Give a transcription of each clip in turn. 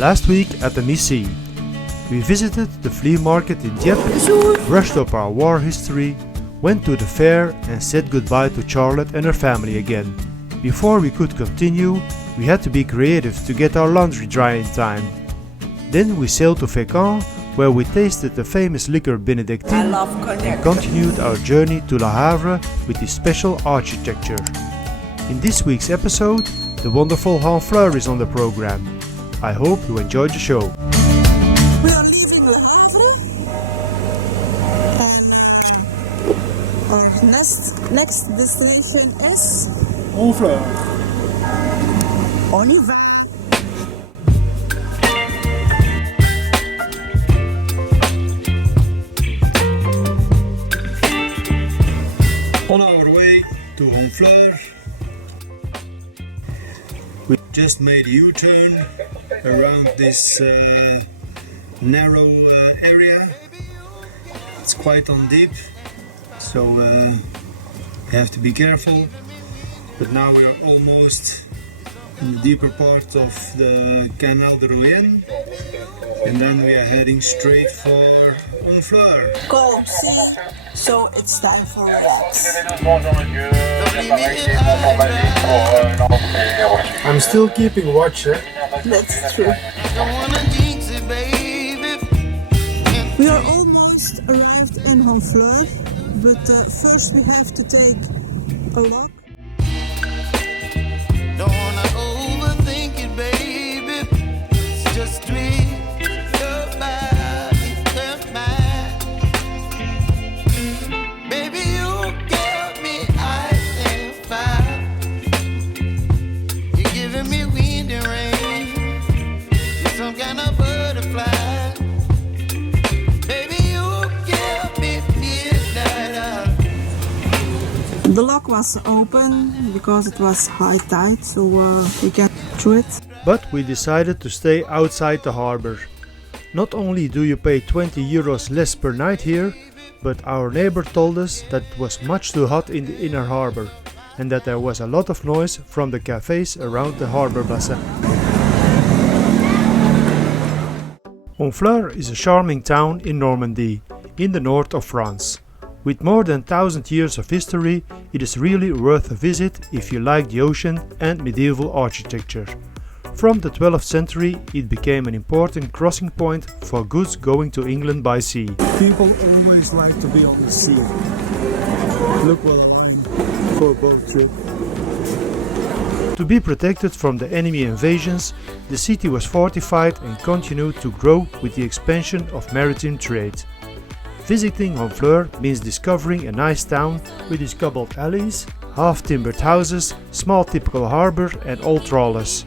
Last week at the Missy, we visited the flea market in Dieppe, brushed up our war history, went to the fair and said goodbye to Charlotte and her family again. Before we could continue, we had to be creative to get our laundry dry in time. Then we sailed to Fécamp, where we tasted the famous liquor Benedictine and continued our journey to Le Havre with its special architecture. In this week's episode, the wonderful Honfleur is on the program. I hope you enjoyed the show. We are leaving Le Havre and our next destination is Honfleur. On y va. On our way to Honfleur, we just made a U-turn around this narrow area. It's quite on deep, so you have to be careful. But now we are almost in the deeper part of the Canal de Rouen, and then we are heading straight for Honfleur. Go see, so it's time for relax. I'm still keeping watch. That's true. We are almost arrived in Honfleur, but first we have to take a lock. Don't wanna overthink it, baby. It's just me. Baby, you give me ice and fire. You're giving me wind and rain. You're some kind of butterfly. Baby, you give me midnight. The lock was open because it was high tide, so we can through it. But we decided to stay outside the harbor. Not only do you pay 20 euros less per night here, but our neighbor told us that it was much too hot in the inner harbor and that there was a lot of noise from the cafes around the harbor bassin. Honfleur is a charming town in Normandy, in the north of France. With more than 1000 years of history, it is really worth a visit if you like the ocean and medieval architecture. From the 12th century, it became an important crossing point for goods going to England by sea. People always like to be on the sea. Look what a line for a boat trip. To be protected from the enemy invasions, the city was fortified and continued to grow with the expansion of maritime trade. Visiting Honfleur means discovering a nice town with its cobbled alleys, half-timbered houses, small typical harbour and old trawlers.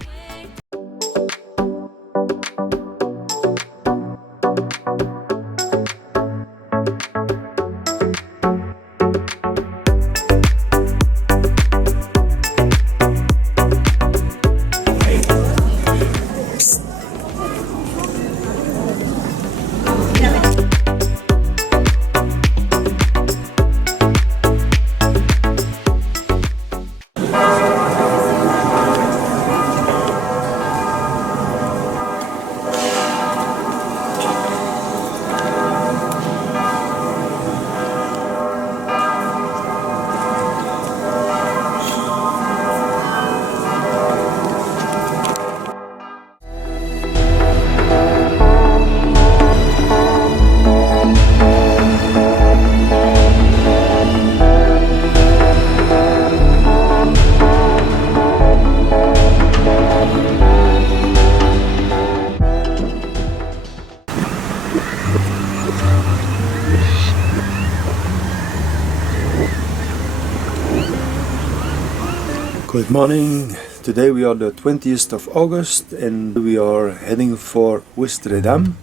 Good morning. Today we are the 20th of August and we are heading for Ouistreham.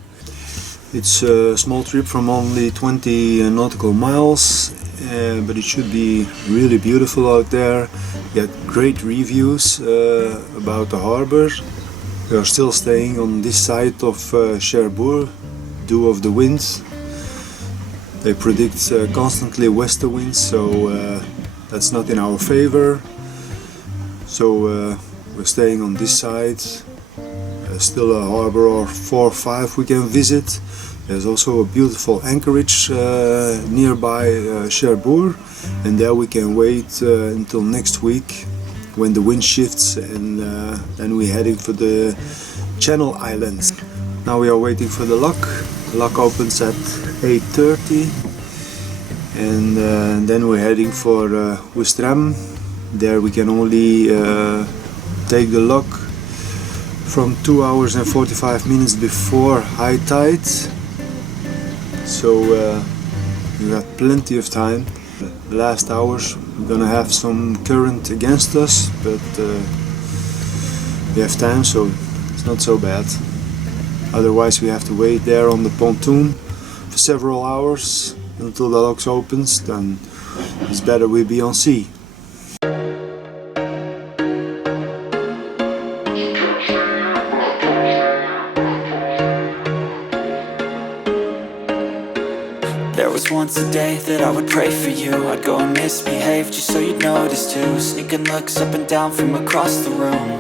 It's a small trip from only 20 nautical miles, but it should be really beautiful out there. We had great reviews about the harbor. We are still staying on this side of Cherbourg due of the winds. They predict constantly westerly winds, so that's not in our favor. So we're staying on this side, still a harbor or 4 or 5 we can visit. There's also a beautiful anchorage nearby Cherbourg, and there we can wait until next week when the wind shifts, and then we're heading for the Channel Islands. Now we are waiting for the lock. The lock opens at 8:30, and then we're heading for Ouistreham. There we can only take the lock from 2 hours and 45 minutes before high tide, so we have plenty of time. The last hours we're gonna have some current against us, but we have time, so it's not so bad. Otherwise we have to wait there on the pontoon for several hours until the locks opens. Then it's better we be on sea. There was once a day that I would pray for you. I'd go and misbehave just so you'd notice too. Sneaking looks up and down from across the room.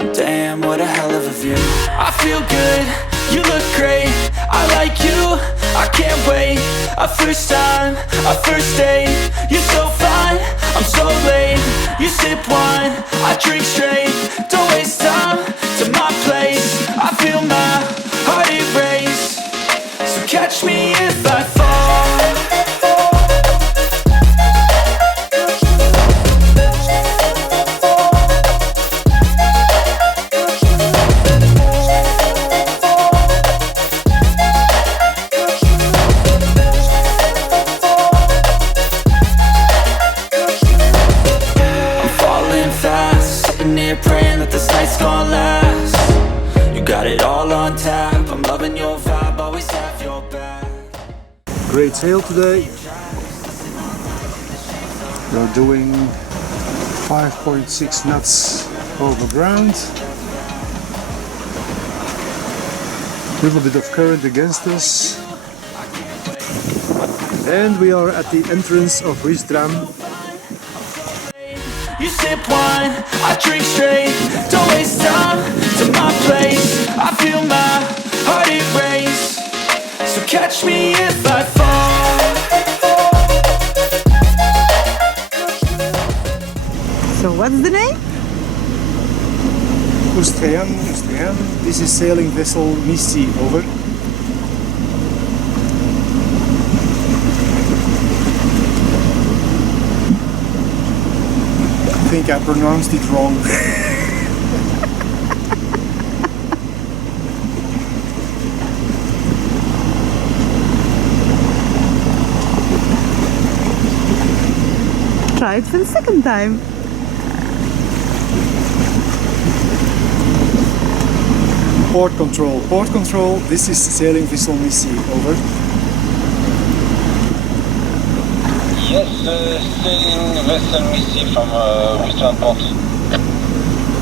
And damn, what a hell of a view. I feel good, you look great, I like you, I can't wait. A first time, a first date. You're so fine, I'm so late. You sip wine, I drink straight. Don't waste time to my place. I feel my heart erase. So catch me if I fall. Praying that this night's gonna last. You got it all on tap. I'm loving your vibe, always have your back. Great sail today. We're doing 5.6 knots over ground. A little bit of current against us. And we are at the entrance of Ouistreham. You sip wine, I drink straight. Don't waste time to my place. I feel my heart erase. So catch me if I fall. So what's the name? Ouistreham. This is sailing vessel Missy, over. I think I pronounced it wrong. Try it for the second time. Port control, this is sailing vessel Missy, over. Yes, sailing vessel Missy from Ouistreham port.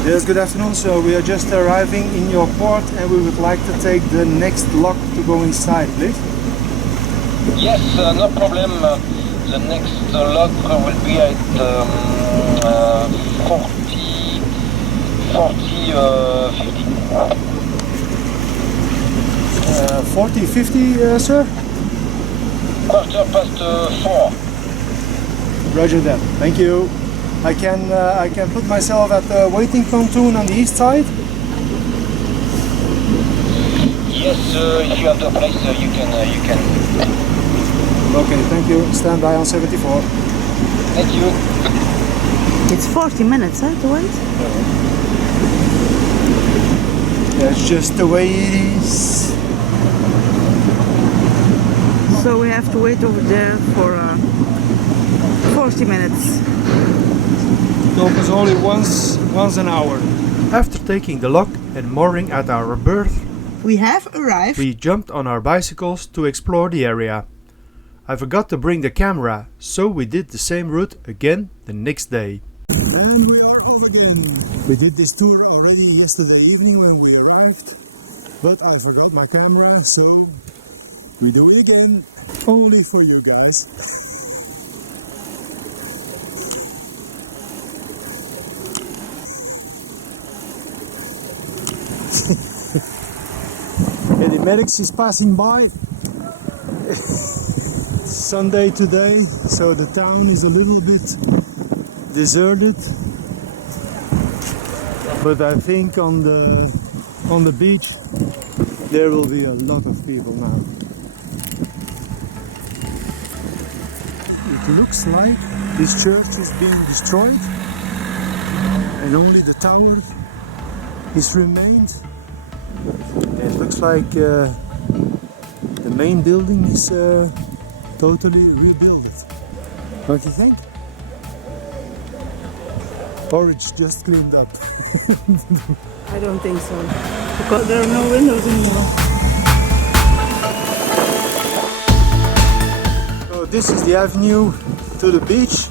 Yes, good afternoon. So we are just arriving in your port, and we would like to take the next lock to go inside, please. Yes, no problem. The next lock will be at 40-50, sir? 4:15. Roger that. Thank you. I can put myself at the waiting pontoon on the east side. Yes, if you have the place, you can. Okay, thank you. Stand by on 74. Thank you. It's 40 minutes, huh, to wait? That's just the way it is. So we have to wait over there for 40 minutes. It opens only once an hour. After taking the lock and mooring at our berth, We have arrived. we jumped on our bicycles to explore the area. I forgot to bring the camera, so we did the same route again the next day. And we are off again. We did this tour already yesterday evening when we arrived, but I forgot my camera, so we do it again, only for you guys. the medics is passing by. Sunday today, so the town is a little bit deserted. But I think on the beach there will be a lot of people now. It looks like this church is being destroyed and only the tower is remained. It looks like the main building is totally rebuilt. Don't you think? Or it's just cleaned up. I don't think so, because there are no windows anymore. So this is the avenue to the beach,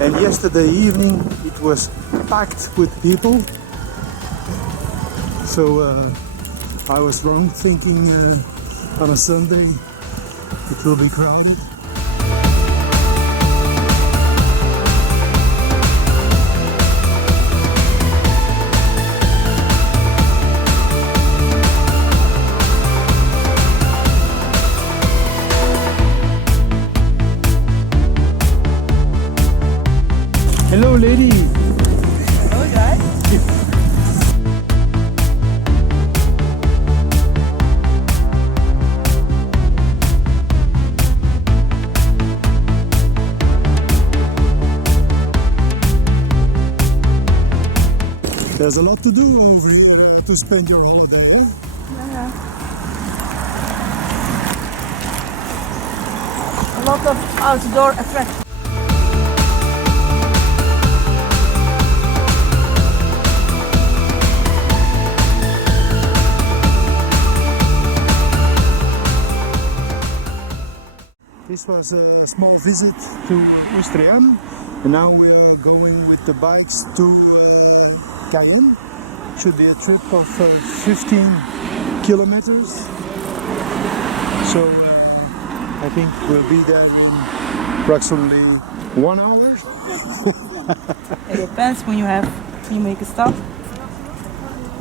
and yesterday evening it was packed with people. So I was wrong thinking on a Sunday it will be crowded. Hello ladies! Hello guys. There's a lot to do over here to spend your holiday, huh? Yeah. A lot of outdoor attractions. This was a small visit to Oosterhem, and now we are going with the bikes to Cayenne. Should be a trip of 15 kilometers. So I think we'll be there in approximately 1 hour. It depends when you make a stop.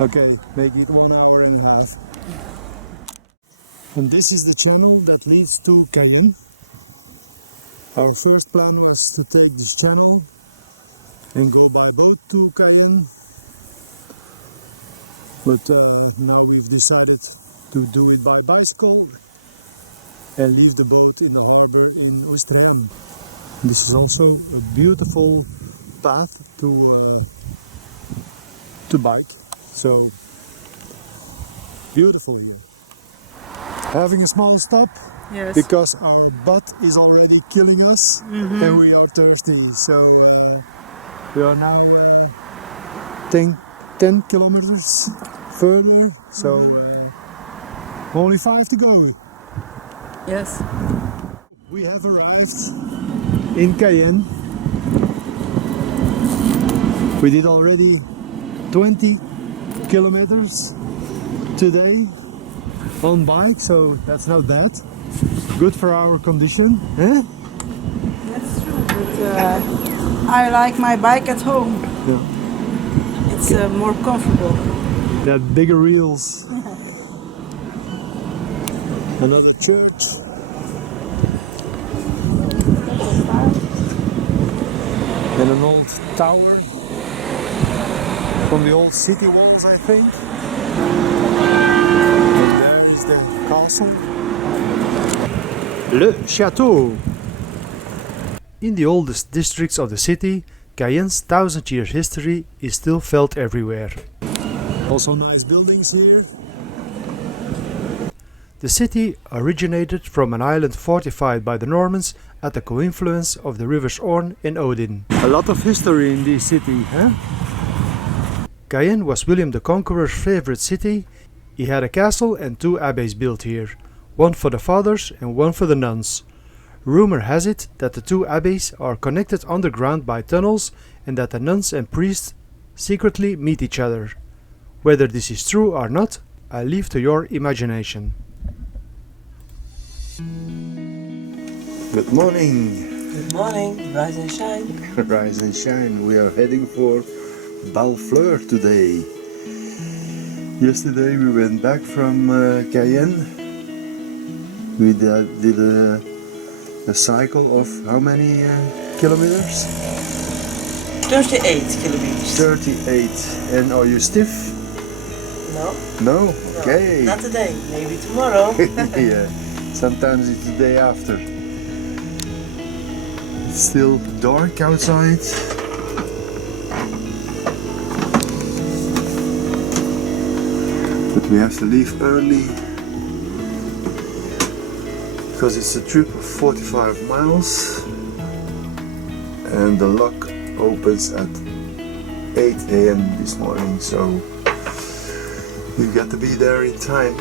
Okay, make it 1 hour and a half. And this is the channel that leads to Cayenne. Our first plan was to take this channel and go by boat to Cayenne, but now we've decided to do it by bicycle and leave the boat in the harbor in Oosterhem. This is also a beautiful path to bike, so beautiful here. Having a small stop. Yes. Because our butt is already killing us and we are thirsty. So we are now 10 kilometers further, so only 5 to go. Yes. We have arrived in Cayenne. We did already 20 kilometers today on bike, so that's not bad. Good for our condition, eh? That's true, but I like my bike at home. Yeah. It's more comfortable. That bigger wheels. Another church. And an old tower from the old city walls, I think. And there is the castle. Le Château. In the oldest districts of the city, Cayenne's 1000-year history is still felt everywhere. Also nice buildings here. The city originated from an island fortified by the Normans at the confluence of the rivers Orne and Odin. A lot of history in this city, huh? Cayenne was William the Conqueror's favorite city. He had a castle and 2 abbeys built here. One for the fathers and one for the nuns. Rumor has it that the 2 abbeys are connected underground by tunnels and that the nuns and priests secretly meet each other. Whether this is true or not, I leave to your imagination. Good morning. Good morning, rise and shine. Rise and shine. We are heading for Barfleur today. Yesterday we went back from Cayenne. We did a cycle of how many kilometers? 38 kilometers. 38. And are you stiff? No? No? No, Okay. not today. Maybe tomorrow. Yeah. Sometimes it's the day after. It's still dark outside. But we have to leave early because it's a trip of 45 miles and the lock opens at 8 a.m. this morning, so we've got to be there in time.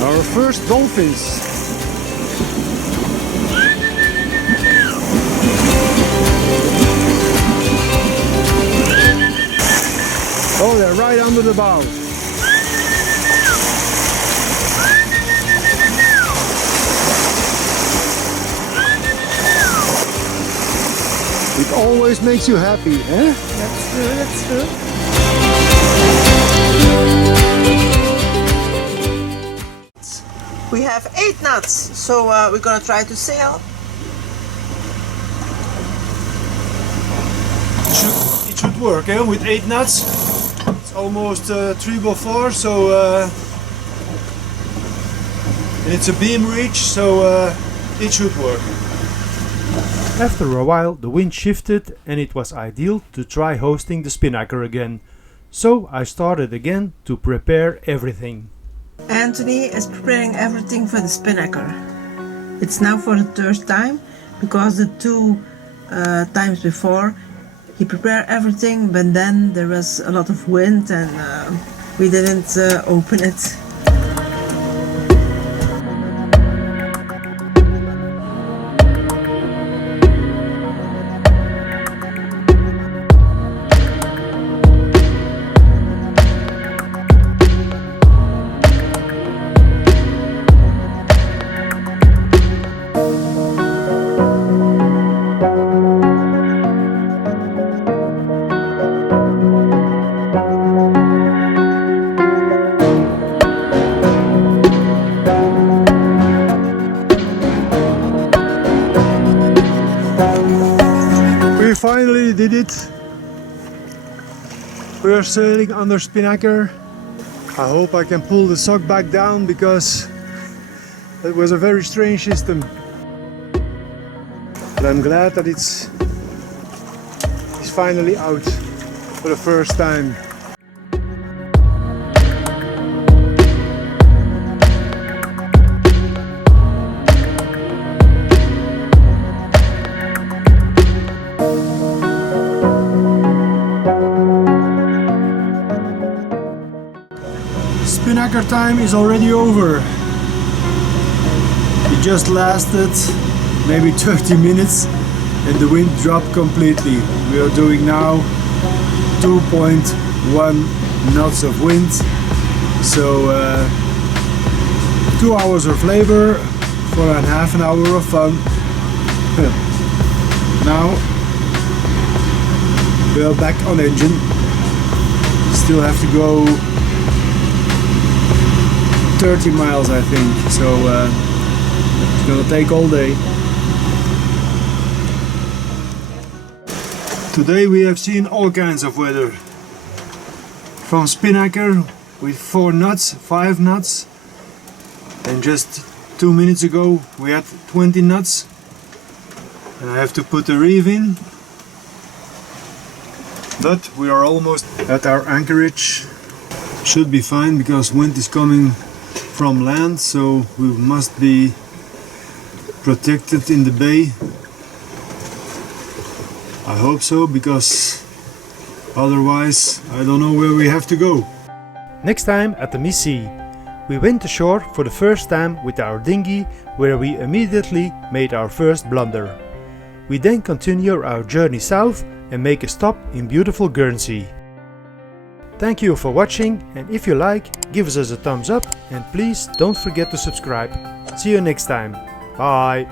Our first dolphins. Oh, they're right under the bow. It always makes you happy, eh? That's true, that's true. We have 8 knots, so we're gonna try to sail. It should work, eh? With 8 knots. It's almost 3/4, so and it's a beam reach, so it should work. After a while the wind shifted and it was ideal to try hosting the spinnaker again. So I started again to prepare everything. Anthony is preparing everything for the spinnaker. It's now for the 3rd time, because the 2 times before he prepared everything, but then there was a lot of wind and we didn't open it. We finally did it. We are sailing under spinnaker. I hope I can pull the sock back down because it was a very strange system. But I'm glad that it's finally out for the first time. Spinnaker time is already over. It just lasted maybe 30 minutes and the wind dropped completely. We are doing now 2.1 knots of wind. So 2 hours of labor for a half an hour of fun. Now we are back on engine. Still have to go 30 miles I think, so it's gonna take all day. Today we have seen all kinds of weather. From spinnaker with 4 knots, 5 knots, and just 2 minutes ago we had 20 knots. And I have to put the reef in. But we are almost at our anchorage. Should be fine because wind is coming from land, so we must be protected in the bay. I hope so, because Otherwise, I don't know where we have to go. Next time at the Missy, we went ashore for the first time with our dinghy, where we immediately made our first blunder. We then continue our journey south and make a stop in beautiful Guernsey. Thank you for watching, and if you like, give us a thumbs up and please don't forget to subscribe. See you next time. Bye!